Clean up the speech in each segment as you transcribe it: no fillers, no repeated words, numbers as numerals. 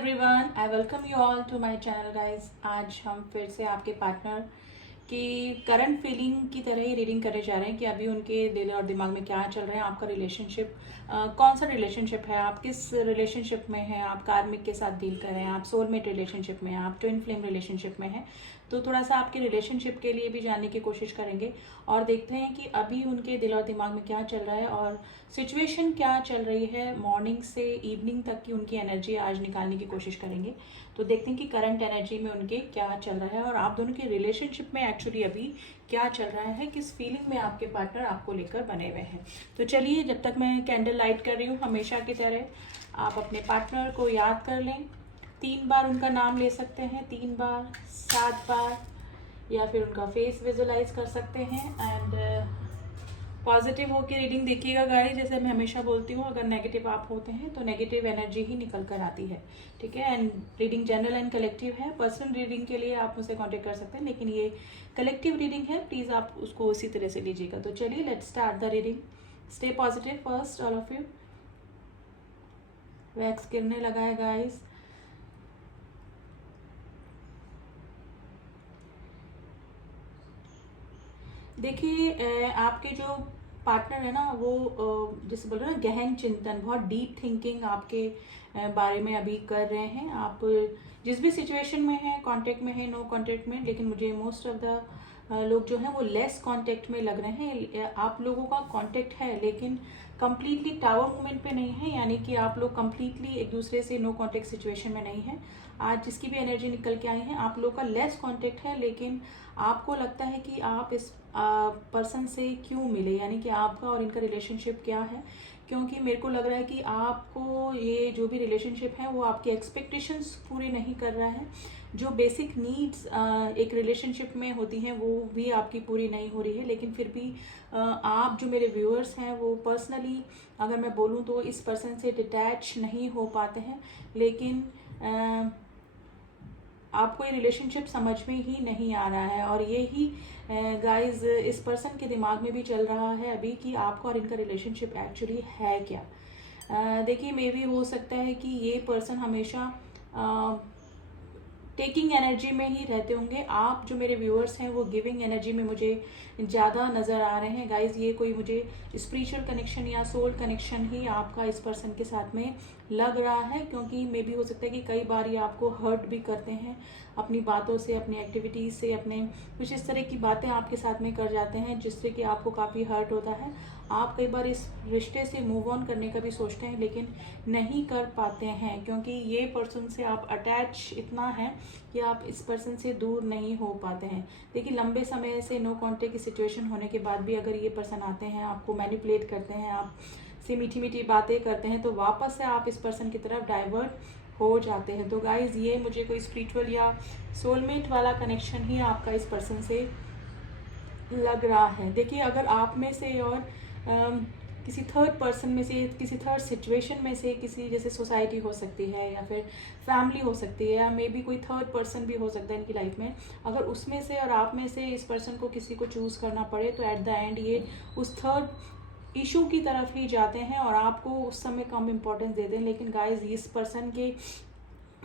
Everyone, I welcome you all to my channel guys. आज हम फिर से आपके पार्टनर की करंट फीलिंग की तरह ही रीडिंग करने जा रहे हैं कि अभी उनके दिल और दिमाग में क्या चल रहा है। आपका रिलेशनशिप कौन सा रिलेशनशिप है, आप किस रिलेशनशिप में हैं, आप कार्मिक के साथ डील कर रहे हैं, आप सोलमेट रिलेशनशिप में हैं, आप ट्विन फ्लेम रिलेशनशिप में हैं। तो थोड़ा सा आपके रिलेशनशिप के लिए भी जानने की कोशिश करेंगे और देखते हैं कि अभी उनके दिल और दिमाग में क्या चल रहा है और सिचुएशन क्या चल रही है। मॉर्निंग से इवनिंग तक की उनकी एनर्जी आज निकालने की कोशिश करेंगे। तो देखते हैं कि करंट एनर्जी में उनके क्या चल रहा है और आप दोनों के रिलेशनशिप में एक्चुअली अभी क्या चल रहा है, किस फीलिंग में आपके पार्टनर आपको लेकर बने हुए हैं। तो चलिए, जब तक मैं कैंडल लाइट कर रही हूँ, हमेशा की तरह आप अपने पार्टनर को याद कर लें। 3 बार उनका नाम ले सकते हैं, 3 बार, 7 बार, या फिर उनका फेस विजुलाइज कर सकते हैं। एंड पॉजिटिव होकर रीडिंग देखिएगा गाइस। जैसे मैं हमेशा बोलती हूँ, अगर नेगेटिव आप होते हैं तो नेगेटिव एनर्जी ही निकल कर आती है, ठीक है। And reading general and collective है। पर्सनल रीडिंग के लिए आप मुझसे कांटेक्ट कर सकते हैं, लेकिन ये कलेक्टिव रीडिंग है, प्लीज़ आप उसको उसी तरह से लीजिएगा। तो चलिए, let's start the reading. Stay positive first, all of you. Wax गिरने लगा है गाइस। देखिए, आपके जो पार्टनर है ना, वो जैसे बोल रहे हैं ना, गहन चिंतन, बहुत डीप थिंकिंग आपके बारे में अभी कर रहे हैं। आप जिस भी सिचुएशन में हैं, कांटेक्ट में है, नो कांटेक्ट में, लेकिन मुझे मोस्ट ऑफ द लोग जो हैं वो लेस कांटेक्ट में लग रहे हैं। आप लोगों का कांटेक्ट है लेकिन कंप्लीटली टावर मूवमेंट पे नहीं है, यानी कि आप लोग कंप्लीटली एक दूसरे से नो कांटेक्ट सिचुएशन में नहीं है। आज जिसकी भी एनर्जी निकल के आई है, आप लोग का लेस कांटेक्ट है, लेकिन आपको लगता है कि आप इस पर्सन से क्यों मिले, यानी कि आपका और इनका रिलेशनशिप क्या है। क्योंकि मेरे को लग रहा है कि आपको ये जो भी रिलेशनशिप है वो आपकी एक्सपेक्टेशंस पूरे नहीं कर रहा है। जो बेसिक नीड्स एक रिलेशनशिप में होती हैं वो भी आपकी पूरी नहीं हो रही है। लेकिन फिर भी आप जो मेरे व्यूअर्स हैं वो पर्सनली अगर मैं बोलूँ तो इस पर्सन से डिटैच नहीं हो पाते हैं, लेकिन आपको ये रिलेशनशिप समझ में ही नहीं आ रहा है। और ये ही गाइज इस पर्सन के दिमाग में भी चल रहा है अभी कि आपका और इनका रिलेशनशिप एक्चुअली है क्या। देखिए, मे भी हो सकता है कि ये पर्सन हमेशा टेकिंग एनर्जी में ही रहते होंगे। आप जो मेरे व्यूअर्स हैं वो गिविंग एनर्जी में मुझे ज़्यादा नज़र आ रहे हैं गाइज। ये कोई मुझे स्पिरिचुअल कनेक्शन या सोल कनेक्शन ही आपका इस पर्सन के साथ में लग रहा है, क्योंकि मे भी हो सकता है कि कई बार ये आपको हर्ट भी करते हैं अपनी बातों से, अपनी एक्टिविटीज़ से, अपने कुछ इस तरह की बातें आपके साथ में कर जाते हैं जिससे कि आपको काफ़ी हर्ट होता है। आप कई बार इस रिश्ते से मूव ऑन करने का भी सोचते हैं लेकिन नहीं कर पाते हैं, क्योंकि ये पर्सन से आप अटैच इतना है कि आप इस पर्सन से दूर नहीं हो पाते हैं। देखिए, लंबे समय से नो कांटेक्ट की सिचुएशन होने के बाद भी अगर ये पर्सन आते हैं, आपको मैनिपुलेट करते हैं, आप से मीठी मीठी बातें करते हैं, तो वापस से आप इस पर्सन की तरफ डाइवर्ट हो जाते हैं। तो गाइज, ये मुझे कोई स्पिरिचुअल या सोलमेट वाला कनेक्शन ही आपका इस पर्सन से लग रहा है। देखिए, अगर आप में से और किसी थर्ड पर्सन में से, किसी थर्ड सिचुएशन में से, किसी जैसे सोसाइटी हो सकती है या फिर फैमिली हो सकती है, या मे बी कोई थर्ड पर्सन भी हो सकता है इनकी लाइफ में, अगर उसमें से और आप में से इस पर्सन को किसी को चूज़ करना पड़े तो एट द एंड ये उस थर्ड इशू की तरफ ही जाते हैं और आपको उस समय कम इम्पोर्टेंस देते हैं। लेकिन गाइज, इस पर्सन के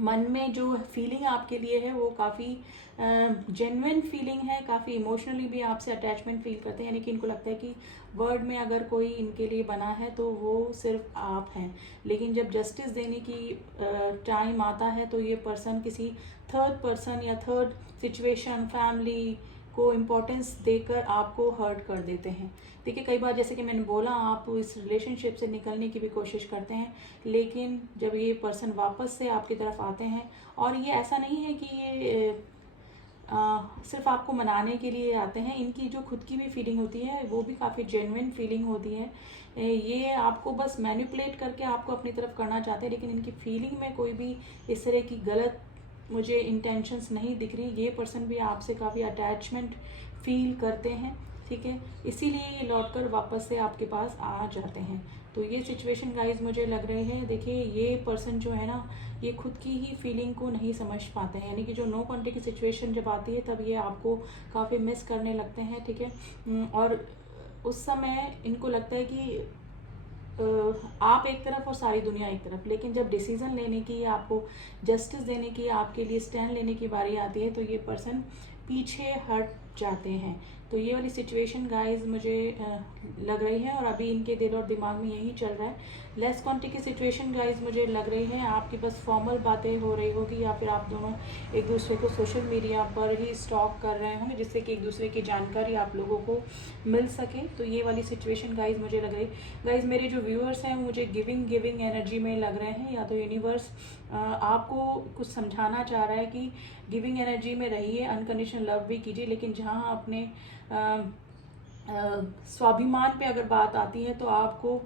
मन में जो फीलिंग आपके लिए है वो काफ़ी जेन्युइन फीलिंग है, काफ़ी इमोशनली भी आपसे अटैचमेंट फील करते हैं। यानी कि इनको लगता है कि वर्ल्ड में अगर कोई इनके लिए बना है तो वो सिर्फ आप हैं। लेकिन जब जस्टिस देने की टाइम आता है तो ये पर्सन किसी थर्ड पर्सन या थर्ड सिचुएशन, फैमिली को इम्पोर्टेंस देकर आपको हर्ट कर देते हैं। देखिए, कई बार जैसे कि मैंने बोला, आप इस रिलेशनशिप से निकलने की भी कोशिश करते हैं, लेकिन जब ये पर्सन वापस से आपकी तरफ आते हैं, और ये ऐसा नहीं है कि ये सिर्फ आपको मनाने के लिए आते हैं, इनकी जो खुद की भी फीलिंग होती है वो भी काफ़ी जेन्युइन फीलिंग होती है। ये आपको बस मैनिपुलेट करके आपको अपनी तरफ करना चाहते हैं, लेकिन इनकी फीलिंग में कोई भी इस तरह की गलत मुझे इंटेंशंस नहीं दिख रही। ये पर्सन भी आपसे काफ़ी अटैचमेंट फील करते हैं, ठीक है, इसीलिए ये लौट कर वापस से आपके पास आ जाते हैं। तो ये सिचुएशन गाइज मुझे लग रही है। देखिए, ये पर्सन जो है ना, ये खुद की ही फीलिंग को नहीं समझ पाते हैं, यानी कि जो नो कॉन्टेक्ट की सिचुएशन जब आती है तब ये आपको काफ़ी मिस करने लगते हैं, ठीक है। और उस समय इनको लगता है कि आप एक तरफ और सारी दुनिया एक तरफ, लेकिन जब डिसीजन लेने की, आपको जस्टिस देने की, आपके लिए स्टैंड लेने की बारी आती है तो ये पर्सन पीछे हट जाते हैं। तो ये वाली सिचुएशन गाइस मुझे लग रही है, और अभी इनके दिल और दिमाग में यही चल रहा है। लेस क्वांटिटी की सिचुएशन गाइस मुझे लग रही है आपकी बस फॉर्मल बातें हो रही होगी, या फिर आप दोनों एक दूसरे को सोशल मीडिया पर ही स्टॉक कर रहे होंगे, जिससे कि एक दूसरे की जानकारी आप लोगों को मिल सके। तो ये वाली सिचुएशन गाइस मुझे लग रही। गाइस मेरे जो व्यूअर्स हैं मुझे गिविंग एनर्जी में लग रहे हैं, या तो यूनिवर्स आपको कुछ समझाना चाह रहा है कि गिविंग एनर्जी में रहिए, अनकंडीशनल लव भी कीजिए, लेकिन जहाँ अपने स्वाभिमान पे अगर बात आती है तो आपको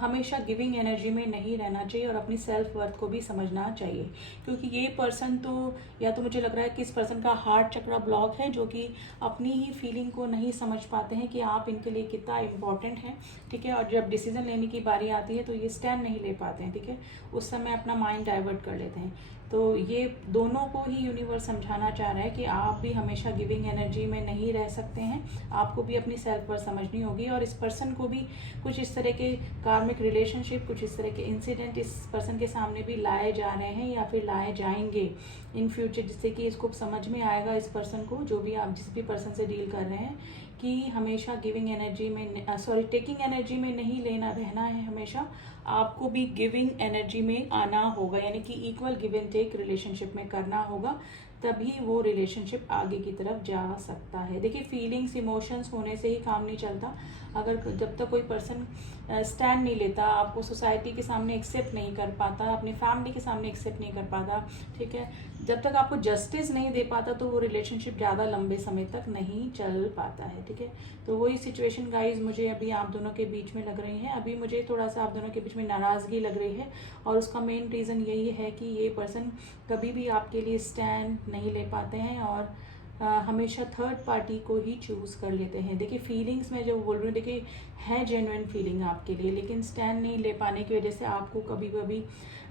हमेशा गिविंग एनर्जी में नहीं रहना चाहिए, और अपनी सेल्फ वर्थ को भी समझना चाहिए। क्योंकि ये पर्सन तो, या तो मुझे लग रहा है कि इस पर्सन का हार्ट चक्रा ब्लॉक है, जो कि अपनी ही फीलिंग को नहीं समझ पाते हैं कि आप इनके लिए कितना इम्पोर्टेंट है, ठीक है। और जब डिसीजन लेने की बारी आती है तो ये स्टैंड नहीं ले पाते हैं, ठीक है। उस समय अपना माइंड डाइवर्ट कर लेते हैं। तो ये दोनों को ही यूनिवर्स समझाना चाह रहा है कि आप भी हमेशा गिविंग एनर्जी में नहीं रह सकते हैं, आपको भी अपनी सेल्फ पर समझनी होगी। और इस पर्सन को भी कुछ इस तरह के कार्मिक रिलेशनशिप, कुछ इस तरह के इंसिडेंट इस पर्सन के सामने भी लाए जा रहे हैं, या फिर लाए जाएंगे इन फ्यूचर, जिससे कि इसको समझ में आएगा इस पर्सन को, जो भी आप जिस भी पर्सन से डील कर रहे हैं, कि हमेशा गिविंग एनर्जी में टेकिंग एनर्जी में नहीं लेना रहना है, हमेशा आपको भी गिविंग एनर्जी में आना होगा, यानी कि equal give and take relationship में करना होगा, तभी वो रिलेशनशिप आगे की तरफ जा सकता है। देखिए फीलिंग्स इमोशंस होने से ही काम नहीं चलता। अगर जब तक कोई पर्सन स्टैंड नहीं लेता, आपको सोसाइटी के सामने एक्सेप्ट नहीं कर पाता, अपनी फैमिली के सामने एक्सेप्ट नहीं कर पाता, ठीक है, जब तक आपको जस्टिस नहीं दे पाता, तो वो रिलेशनशिप ज़्यादा लंबे समय तक नहीं चल पाता है, ठीक है। तो वही सिचुएशन गाइज मुझे अभी आप दोनों के बीच में लग रही है। अभी मुझे थोड़ा सा आप दोनों के बीच में नाराज़गी लग रही है, और उसका मेन रीज़न यही है कि ये पर्सन कभी भी आपके लिए स्टैंड नहीं ले पाते हैं, और हमेशा थर्ड पार्टी को ही चूज़ कर लेते हैं। देखिए फीलिंग्स में जो बोल रही हूँ, देखिए है जेन्युइन फीलिंग आपके लिए, लेकिन स्टैंड नहीं ले पाने की वजह से आपको कभी कभी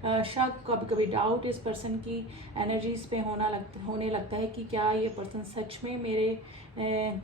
शक, कभी कभी डाउट इस पर्सन की एनर्जीज पे होने लगता है कि क्या ये पर्सन सच में मेरे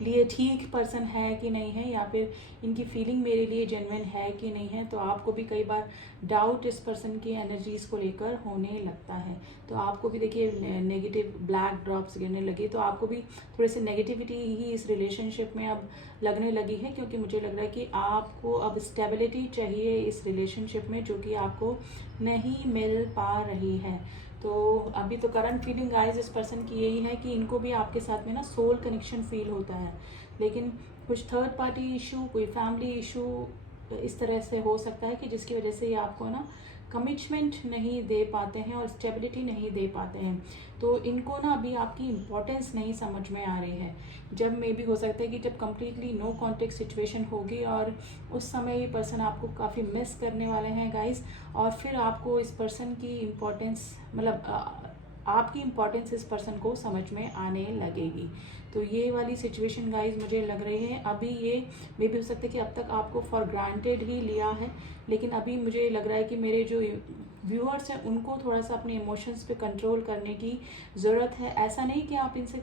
लिए ठीक पर्सन है कि नहीं है, या फिर इनकी फीलिंग मेरे लिए जेन्युइन है कि नहीं है। तो आपको भी कई बार डाउट इस पर्सन की एनर्जीज को लेकर होने लगता है। तो आपको भी देखिए नेगेटिव ब्लैक ड्रॉप्स गिरने लगे, तो आपको भी थोड़ी सी नेगेटिविटी ही इस रिलेशनशिप में अब लगने लगी है, क्योंकि मुझे लग रहा है कि आपको अब स्टेबिलिटी चाहिए इस रिलेशनशिप में, जो कि आपको नहीं मिल पा रही है। तो अभी तो करंट फीलिंग गाइस इस पर्सन की यही है कि इनको भी आपके साथ में ना सोल कनेक्शन फील होता है, लेकिन कुछ थर्ड पार्टी इशू, कोई फैमिली इशू इस तरह से हो सकता है कि जिसकी वजह से ये आपको ना कमिटमेंट नहीं दे पाते हैं और स्टेबिलिटी नहीं दे पाते हैं। तो इनको ना अभी आपकी इम्पोर्टेंस नहीं समझ में आ रही है। जब मे भी हो सकता है कि जब कम्प्लीटली नो कॉन्टेक्ट सिचुएशन होगी, और उस समय ये पर्सन आपको काफ़ी मिस करने वाले हैं गाइस, और फिर आपको इस पर्सन की इम्पोर्टेंस, मतलब आपकी इम्पोर्टेंस इस पर्सन को समझ में आने लगेगी। तो ये वाली सिचुएशन गाइज मुझे लग रही है। अभी ये मे भी हो सकता है कि अब तक आपको फॉर ग्रांटेड ही लिया है, लेकिन अभी मुझे लग रहा है कि मेरे जो व्यूअर्स हैं उनको थोड़ा सा अपने इमोशंस पे कंट्रोल करने की ज़रूरत है। ऐसा नहीं कि आप इनसे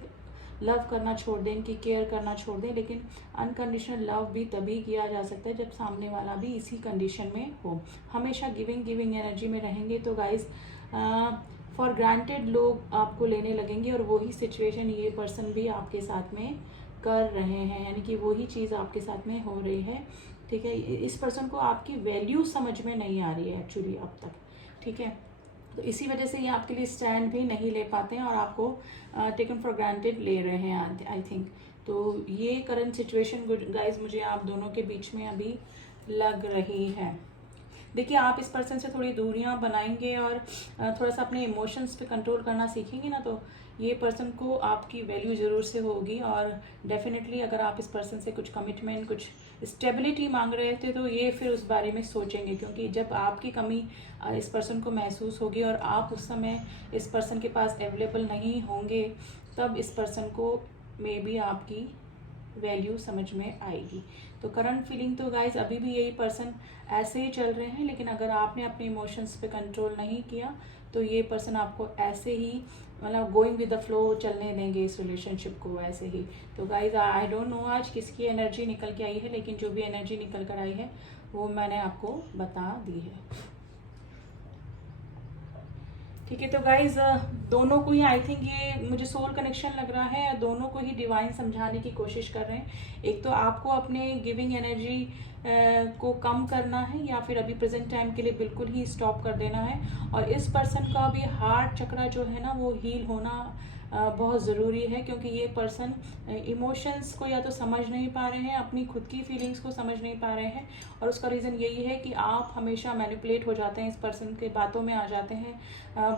लव करना छोड़ दें, कि केयर करना छोड़ दें, लेकिन अनकंडीशनल लव भी तभी किया जा सकता है जब सामने वाला भी इसी कंडीशन में हो। हमेशा गिविंग एनर्जी में रहेंगे तो गाइज फॉर ग्रांटेड लोग आपको लेने लगेंगे, और वही सिचुएशन ये पर्सन भी आपके साथ में कर रहे हैं, यानी कि वही चीज़ आपके साथ में हो रही है, ठीक है। इस पर्सन को आपकी वैल्यू समझ में नहीं आ रही है एक्चुअली अब तक, ठीक है। तो इसी वजह से ये आपके लिए स्टैंड भी नहीं ले पाते हैं, और आपको टेकन फॉर ग्रांटेड ले रहे हैं आई थिंक। तो ये करंट सिचुएशन गाइज मुझे आप दोनों के बीच में अभी लग रही है। देखिए आप इस पर्सन से थोड़ी दूरियां बनाएंगे और थोड़ा सा अपने इमोशंस पे कंट्रोल करना सीखेंगे ना, तो ये पर्सन को आपकी वैल्यू ज़रूर से होगी। और डेफिनेटली अगर आप इस पर्सन से कुछ कमिटमेंट, कुछ स्टेबिलिटी मांग रहे थे, तो ये फिर उस बारे में सोचेंगे, क्योंकि जब आपकी कमी इस पर्सन को महसूस होगी और आप उस समय इस पर्सन के पास अवेलेबल नहीं होंगे, तब इस पर्सन को मे बी आपकी वैल्यू समझ में आएगी। तो करंट फीलिंग तो गाइज अभी भी यही पर्सन ऐसे ही चल रहे हैं, लेकिन अगर आपने अपने इमोशंस पे कंट्रोल नहीं किया तो ये पर्सन आपको ऐसे ही मतलब गोइंग विद द फ्लो चलने देंगे इस रिलेशनशिप को ऐसे ही। तो गाइज आई डोंट नो आज किसकी एनर्जी निकल के आई है, लेकिन जो भी एनर्जी निकल कर आई है वो मैंने आपको बता दी है। ठीक है, तो गाइज दोनों को ही आई थिंक ये मुझे सोल कनेक्शन लग रहा है, दोनों को ही डिवाइन समझाने की कोशिश कर रहे हैं। एक तो आपको अपने गिविंग एनर्जी को कम करना है या फिर अभी प्रेजेंट टाइम के लिए बिल्कुल ही स्टॉप कर देना है, और इस पर्सन का भी हार्ट चक्रा जो है ना वो हील होना बहुत ज़रूरी है, क्योंकि ये पर्सन इमोशंस को या तो समझ नहीं पा रहे हैं, अपनी खुद की फीलिंग्स को समझ नहीं पा रहे हैं, और उसका रीज़न यही है कि आप हमेशा मैनिपुलेट हो जाते हैं, इस पर्सन के बातों में आ जाते हैं,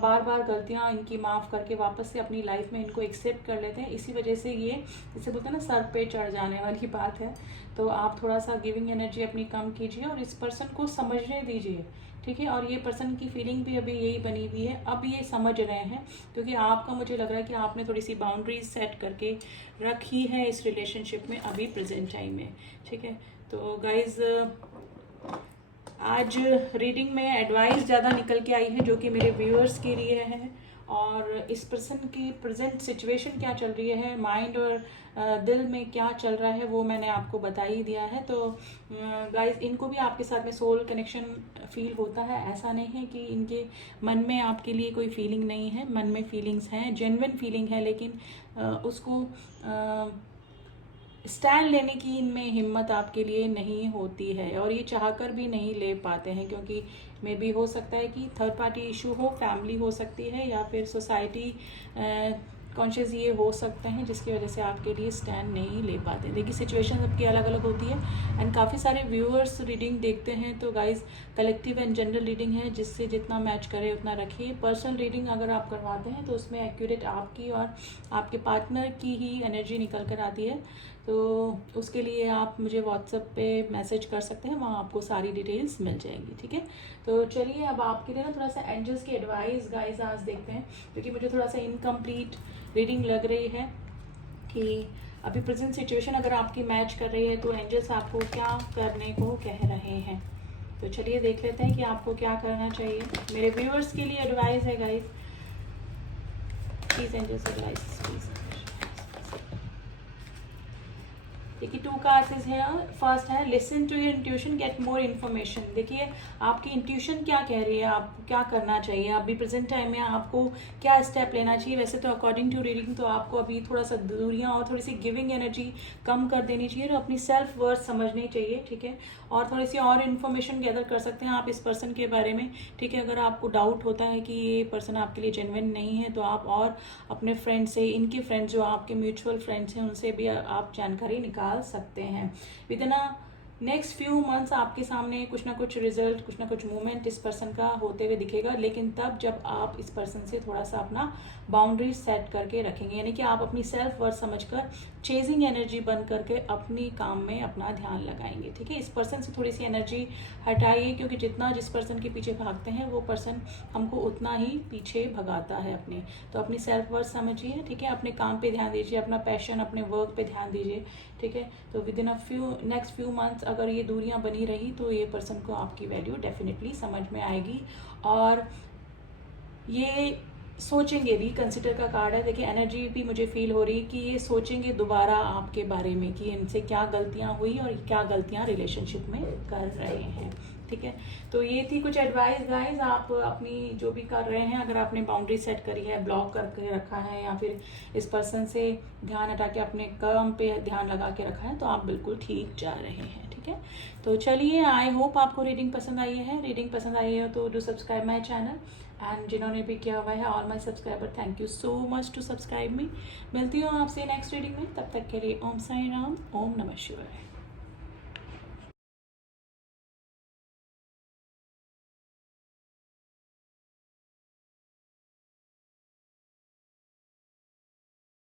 बार बार गलतियां इनकी माफ़ करके वापस से अपनी लाइफ में इनको एक्सेप्ट कर लेते हैं। इसी वजह से ये जिसे बोलते हैं ना सर पे चढ़ जाने वाली बात है। तो आप थोड़ा सा गिविंग एनर्जी अपनी कम कीजिए और इस पर्सन को समझने दीजिए, ठीक है। और ये पर्सन की फीलिंग भी अभी यही बनी हुई है, अब ये समझ रहे हैं, क्योंकि आपका मुझे लग रहा है कि आपने थोड़ी सी बाउंड्रीज सेट करके रखी है इस रिलेशनशिप में अभी प्रेजेंट टाइम में, ठीक है। तो गाइज आज रीडिंग में एडवाइस ज़्यादा निकल के आई है जो कि मेरे व्यूअर्स के लिए है, और इस पर्सन की प्रेजेंट सिचुएशन क्या चल रही है, माइंड और दिल में क्या चल रहा है वो मैंने आपको बता ही दिया है। तो गाइस इनको भी आपके साथ में सोल कनेक्शन फील होता है, ऐसा नहीं है कि इनके मन में आपके लिए कोई फीलिंग नहीं है, मन में फीलिंग्स हैं, जेन्युइन फीलिंग है, लेकिन उसको स्टैंड लेने की इनमें हिम्मत आपके लिए नहीं होती है, और ये चाहकर भी नहीं ले पाते हैं, क्योंकि मे बी हो सकता है कि थर्ड पार्टी इशू हो, फैमिली हो सकती है, या फिर सोसाइटी कॉन्शियस ये हो सकते हैं, जिसकी वजह से आपके लिए स्टैंड नहीं ले पाते। देखिए सिचुएशन सबकी अलग अलग होती है, एंड काफ़ी सारे व्यूअर्स रीडिंग देखते हैं, तो guys collective and general reading है, जिससे जितना मैच करे उतना रखिए। पर्सनल रीडिंग अगर आप करवाते हैं तो उसमें एक्यूरेट आपकी और आपके पार्टनर की ही एनर्जी निकल कर आती है, तो उसके लिए आप मुझे व्हाट्सएप पे मैसेज कर सकते हैं, वहाँ आपको सारी डिटेल्स मिल जाएंगी, ठीक है। तो चलिए अब आपके लिए ना थोड़ा सा एंजल्स की एडवाइस गाइस आज देखते हैं, क्योंकि मुझे थोड़ा सा इनकम्प्लीट रीडिंग लग रही है कि अभी प्रेजेंट सिचुएशन अगर आपकी मैच कर रही है तो एंजल्स आपको क्या करने को कह रहे हैं। तो चलिए देख लेते हैं कि आपको क्या करना चाहिए। मेरे व्यूअर्स के लिए एडवाइस है guys, please angels advice please. देखिए 2 कार्ड्स इज हियर। फर्स्ट है listen to your intuition, get more information. देखिए आपकी इंट्यूशन क्या कह रही है, आपको क्या करना चाहिए, अभी प्रेजेंट टाइम में आपको क्या स्टेप लेना चाहिए। वैसे तो अकॉर्डिंग टू रीडिंग तो आपको अभी थोड़ा सा दूरियां और थोड़ी सी गिविंग एनर्जी कम कर देनी चाहिए और अपनी सेल्फ वर्थ समझनी चाहिए, ठीक है। और थोड़ी सी और इन्फॉर्मेशन गैदर कर सकते हैं आप इस पर्सन के बारे में, ठीक है। अगर आपको डाउट होता है कि ये पर्सन आपके लिए जेन्युइन नहीं है तो आप और अपने फ्रेंड से, इनके फ्रेंड्स जो आपके म्यूचुअल फ्रेंड्स हैं उनसे भी आप जानकारी निकाल सकते हैं। With in next few months आपके सामने कुछ ना कुछ रिजल्ट, कुछ ना कुछ मूवमेंट इस पर्सन का होते हुए दिखेगा, लेकिन तब जब आप इस पर्सन से थोड़ा सा अपना बाउंड्री सेट करके रखेंगे, यानी कि आप अपनी सेल्फ वर्थ समझकर चेजिंग एनर्जी बंद करके अपनी काम में अपना ध्यान लगाएंगे, ठीक है। इस पर्सन से थोड़ी सी एनर्जी हटाइए, क्योंकि जितना जिस पर्सन के पीछे भागते हैं वो पर्सन हमको उतना ही पीछे भगाता है अपने। तो अपनी सेल्फ वर्थ समझिए, ठीक है, अपने काम पे ध्यान दीजिए, अपना पैशन, अपने वर्क पे ध्यान दीजिए, ठीक है। तो with in next few months अगर ये दूरियां बनी रही तो ये पर्सन को आपकी वैल्यू डेफिनेटली समझ में आएगी, और ये सोचेंगे, रिकंसिडर का कार्ड है। देखिए एनर्जी भी मुझे फील हो रही है कि ये सोचेंगे दोबारा आपके बारे में कि इनसे क्या गलतियां हुई और क्या गलतियां रिलेशनशिप में कर रहे हैं, ठीक है। तो ये थी कुछ एडवाइस गाइस, आप अपनी जो भी कर रहे हैं, अगर आपने बाउंड्री सेट करी है, ब्लॉक करके रखा है, या फिर इस पर्सन से ध्यान हटा के अपने काम पे ध्यान लगा के रखा है, तो आप बिल्कुल ठीक जा रहे हैं, ठीक है। तो चलिए आई होप आपको रीडिंग पसंद आई है। रीडिंग पसंद आई है तो do subscribe my channel, and जिन्होंने भी किया हुआ है all my subscriber, thank you so much to subscribe me. मिलती हूँ आपसे नेक्स्ट रीडिंग में, तब तक के लिए ओम साई राम, ओम नमः शिवाय।